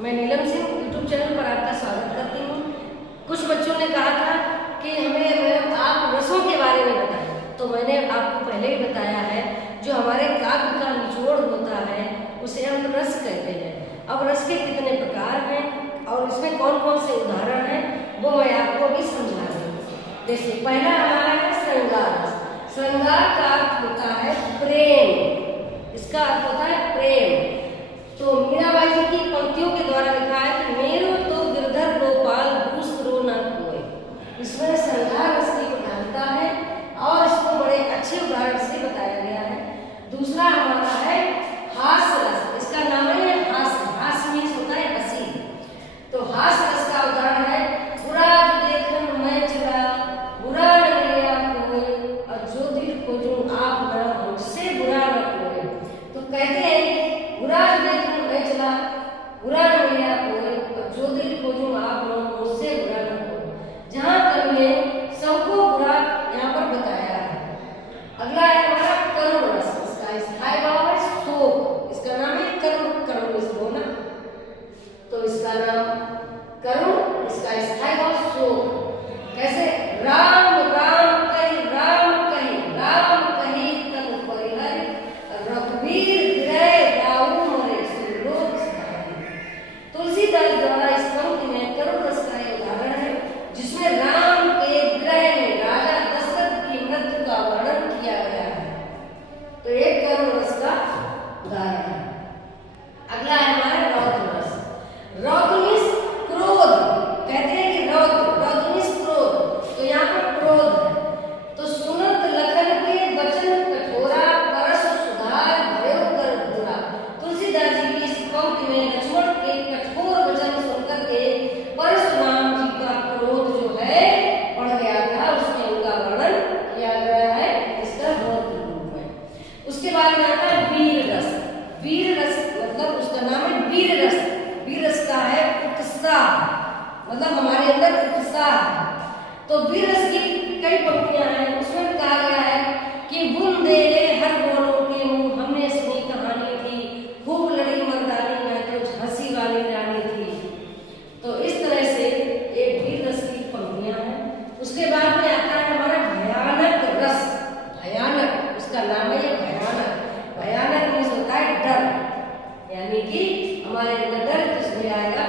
मैं नीलम Singh YouTube channel पर आपका स्वागत करती हूँ। कुछ बच्चों ने कहा था कि हमें मैम आप रसों के बारे में बताएं, तो मैंने आपको पहले ही बताया है जो हमारे काव्य का निचोड़ होता है उसे हम रस कहते हैं। अब रस के कितने प्रकार हैं और इसमें कौन कौन से उदाहरण हैं वो मैं आपको भी समझा रही हूँ। जैसे पहला हमारा है श्रृंगार रस। श्रृंगार का अर्थ होता है प्रेम, इसका अर्थ होता है प्रेम। तो मीराबाई जी की पंक्तियों के द्वारा लिखा है कि मेरो तो गिरधर गोपाल दूसरो न कोई। इसमें श्रृंगार रस की प्रधानता है और इसको बड़े अच्छे उदाहरण से बताया गया है। दूसरा हमारा है हास्य रस। इसका नाम है हास्य। हास्य मीन्स होता है हंसी। तो हास्य रस का उदाहरण है बुरा जो देखन मैं चला, बुरा न लिया कोई, और जो दिल खोजूं आप न मुझसे बुरा न कोई। तो कहते हैं बुरा जो देखन मैं चला, बुरा न लिया कोई, और जो दिल खोजूं आप न मुझसे बुरा न कोई। जहाँ कवि ने सबको बुरा यहाँ पर बताया है। अगला है हमारा करुण रस। इसका स्थायी भाव है शोक। इसका नाम है करुण। करुण इस बोला तो इसका नाम करुण, इसका स्थायी भाव शोक। कैसे राम राम कही राम कही तन परिहरि, रघुवीर विरह दाऊ मरे सुलोक सहाय। तुलसीदास द्वारा इस पंक्ति में करुण रस का एक उदाहरण है जिसमें राम के विरह में राजा दशरथ की मृत्यु का वर्णन किया गया है। तो एक करुण रस का उदाहरण है। अगला है हमारा रौद्र रस। रौद्र मीन्स क्रोध। कहते हैं कि रौद्र मीन्स क्रोध। तो यहाँ पर क्रोध है। तो सुनत लखन के वचन कठोरा, परस सुधार भयो कर बुरा। तुलसीदास जी की इस पंक्ति में लक्ष्मण के कठोर वचन सुनकर के परशुराम जी का क्रोध जो है बढ़ गया था, उसमें उनका वर्णन किया गया है इसका रौद्र रूप में। उसके बाद में आता है वीर रस। वीर रस मतलब उसका नाम है वीर रस। वीर रस का है उत्साह, मतलब हमारे अंदर उत्साह है। तो वीर रस की कई पंक्तियां हैं। उसमें कहा गया है कि बुन दे हर बोलों के मुंह, हमने सुनी कहानी थी, खूब लड़ी मर्दानी मैं तो झांसी वाली रानी थी। तो इस तरह से एक वीर रस की पंक्तियां हैं। उसके बाद में आता है हमारा भयानक रस। भयानक, उसका नाम है भयानक। भयानक मीन्स होता है डर, यानी कि हमारे अंदर डर किसमें आएगा,